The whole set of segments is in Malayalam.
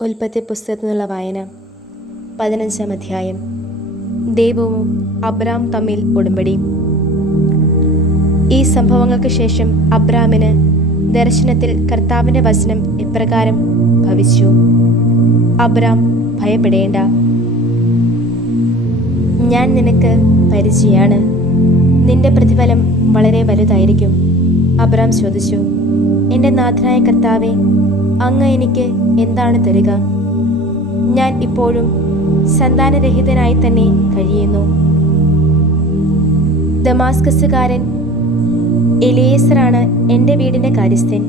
ഉൽപ്പത്തി പുസ്തകത്തിൽ നിന്നുള്ള വായന. പതിനഞ്ചാം അധ്യായം. ദൈവവും അബ്രാം തമ്മിൽ ഉടമ്പടി. ഈ സംഭവങ്ങൾക്ക് ശേഷം അബ്രാമിന് ദർശനത്തിൽ കർത്താവിന്റെ വചനം ഇപ്രകാരം ഭവിച്ചു. അബ്രാം ഭയപ്പെടേണ്ട. ഞാൻ നിനക്ക് പരിചയാണ്. നിന്റെ പ്രതിഫലം വളരെ വലുതായിരിക്കും. അബ്രാം ചോദിച്ചു എന്റെ നാഥനായ കർത്താവെ അങ്ങ് എനിക്ക് എന്താണ് തരിക? ഞാൻ ഇപ്പോഴും സന്താനരഹിതനായി തന്നെ കഴിയുന്നു. ദമാസ്കസുകാരൻ എലിയേസറാണ് എന്റെ വീടിന്റെ കാര്യസ്ഥൻ.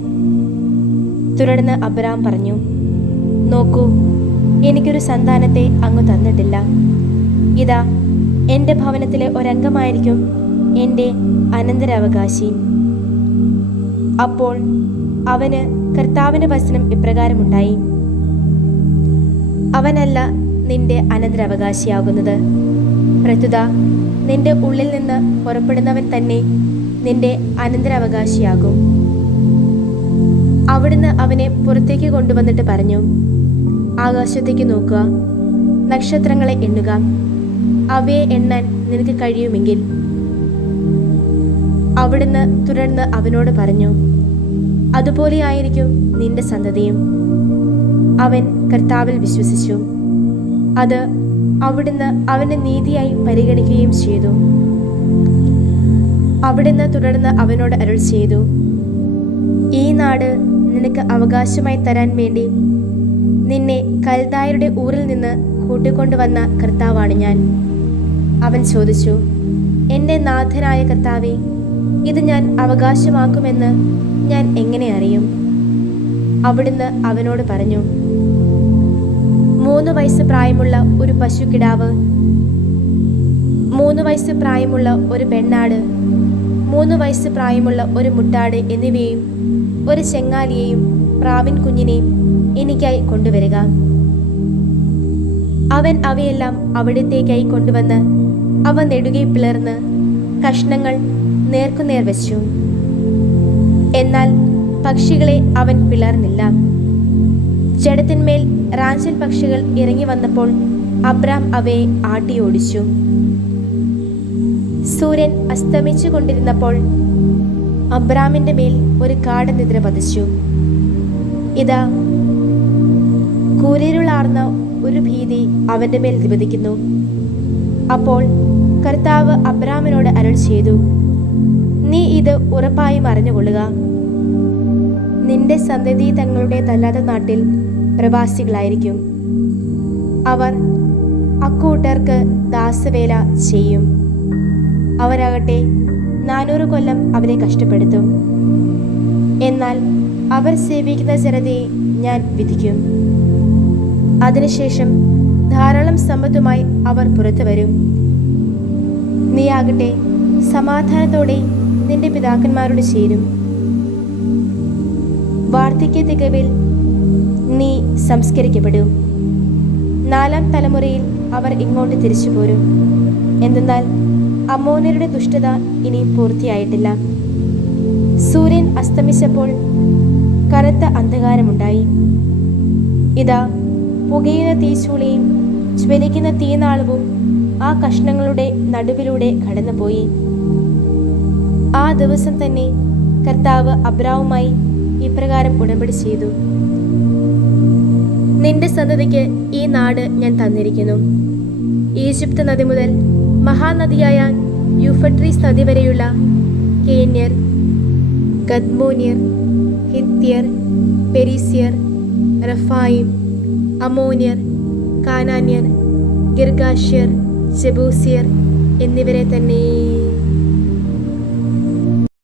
തുടർന്ന് അബ്രാം പറഞ്ഞു നോക്കൂ എനിക്കൊരു സന്താനത്തെ അങ്ങ് തന്നിട്ടില്ല. ഇതാ എന്റെ ഭവനത്തിലെ ഒരംഗമായിരിക്കും എന്റെ അനന്തരാവകാശി. അപ്പോൾ അവന് കർത്താവിന്റെ വചനം ഇപ്രകാരമുണ്ടായി. അവനല്ല നിന്റെ അനന്തരാവകാശിയാകുന്നത്. പ്രത്യുത നിന്റെ ഉള്ളിൽ നിന്ന് പുറപ്പെടുന്നവൻ തന്നെ നിന്റെ അനന്തരാവകാശിയാകും. അവിടുന്ന് അവനെ പുറത്തേക്ക് കൊണ്ടുവന്നിട്ട് പറഞ്ഞു ആകാശത്തേക്ക് നോക്കുക നക്ഷത്രങ്ങളെ എണ്ണുക. അവയെ എണ്ണാൻ നിനക്ക് കഴിയുമെങ്കിൽ. അവിടുന്ന് തുടർന്ന് അവനോട് പറഞ്ഞു അതുപോലെയായിരിക്കും നിന്റെ സന്തതിയും. അവൻ കർത്താവിൽ വിശ്വസിച്ചു. അത് അവിടുന്ന് അവന്റെ നീതിയായി പരിഗണിക്കുകയും ചെയ്തു. അവിടുന്ന് തുടർന്ന് അവനോട് അരുൾ ചെയ്തു. ഈ നാട് നിനക്ക് അവകാശമായി തരാൻ വേണ്ടി നിന്നെ കൽദായരുടെ ഊരിൽ നിന്ന് കൂട്ടിക്കൊണ്ടുവന്ന കർത്താവാണ് ഞാൻ. അവൻ ചോദിച്ചു എന്റെ നാഥനായ കർത്താവെ ഇത് ഞാൻ അവകാശമാക്കുമെന്ന് ഞാൻ എങ്ങനെ അറിയും? അവിടുന്ന് അവനോട് പറഞ്ഞു മൂന്ന് വയസ്സ് പ്രായമുള്ള ഒരു പശുക്കിടാവ് മൂന്ന് വയസ്സ് പ്രായമുള്ള ഒരു പെണ്ണാട് മൂന്ന് വയസ്സ് പ്രായമുള്ള ഒരു മുട്ടാട് എന്നിവയും ഒരു ചെങ്ങാലിയെയും പ്രാവിൻ കുഞ്ഞിനെയും എനിക്കായി കൊണ്ടുവരിക. അവൻ അവയെല്ലാം അവിടത്തേക്കായി കൊണ്ടുവന്ന് അവ നെടുകെ പിളർന്ന് കഷ്ണങ്ങൾ നേർക്കുനേർ വെച്ചു. എന്നാൽ പക്ഷികളെ അവൻ പിളർന്നില്ല. ജഡത്തിന്മേൽ റാഞ്ചൽ പക്ഷികൾ ഇറങ്ങി വന്നപ്പോൾ അബ്രാം അവയെ ആട്ടിയോടിച്ചു സൂര്യൻ അസ്തമിച്ചു കൊണ്ടിരുന്നപ്പോൾ അബ്രാമിന്റെ മേൽ ഒരു കാടനിദ്ര പതിച്ചു. ഇതാ കൂരിരുളാർന്ന ഒരു ഭീതി അവന്റെ മേൽ നിപതിക്കുന്നു അപ്പോൾ കർത്താവ് അബ്രാമിനോട് അരുൾ ചെയ്തു ഇത് ഉറപ്പായും അറിഞ്ഞുകൊള്ളുക. നിന്റെ സന്തതി തങ്ങളുടെ തല്ലാത്ത നാട്ടിൽ പ്രവാസികളായിരിക്കും. അവർ അക്കൂട്ടർക്ക് ദാസവേല ചെയ്യും. അവരാകട്ടെ നാനൂറ് കൊല്ലം അവരെ കഷ്ടപ്പെടുത്തും. എന്നാൽ അവർ സേവിക്കുന്ന ജനതയെ ഞാൻ വിധിക്കും. അതിനുശേഷം ധാരാളം സമ്പത്തുമായി അവർ പുറത്തു വരും. നീയാകട്ടെ സമാധാനത്തോടെ നിന്റെ പിതാക്കന്മാരോട് ചേരും. വാർദ്ധക്യ തികവിൽ നീ സംസ്കരിക്കപ്പെടും. നാലാം തലമുറയിൽ അവർ ഇങ്ങോട്ട് തിരിച്ചു പോരും എന്തെന്നാൽ അമോനരുടെ ദുഷ്ടത ഇനി പൂർത്തിയായിട്ടില്ല. സൂര്യൻ അസ്തമിച്ചപ്പോൾ കനത്ത അന്ധകാരമുണ്ടായി. ഇതാ പുകയുന്ന തീച്ചൂളിയും ജ്വലിക്കുന്ന തീനാളവും ആ കഷ്ണങ്ങളുടെ നടുവിലൂടെ കടന്നുപോയി. ആ ദിവസം തന്നെ കർത്താവ് അബ്രാവുമായി ഇപ്രകാരം ഉടമ്പടി ചെയ്തു. നിന്റെ സന്തതിക്ക് ഈ നാട് ഞാൻ തന്നിരിക്കുന്നു. ഈജിപ്ത് നദി മുതൽ മഹാനദിയായ യൂഫട്രീസ് നദി വരെയുള്ള കേന്യർ ഗദ്മോനിയർ ഹിത്യർ പെരീസ്യർ റഫായിം അമോനിയർ കാനാന്യർ ഗിർഗാഷ്യർ ജബൂസിയർ എന്നിവരെ തന്നെ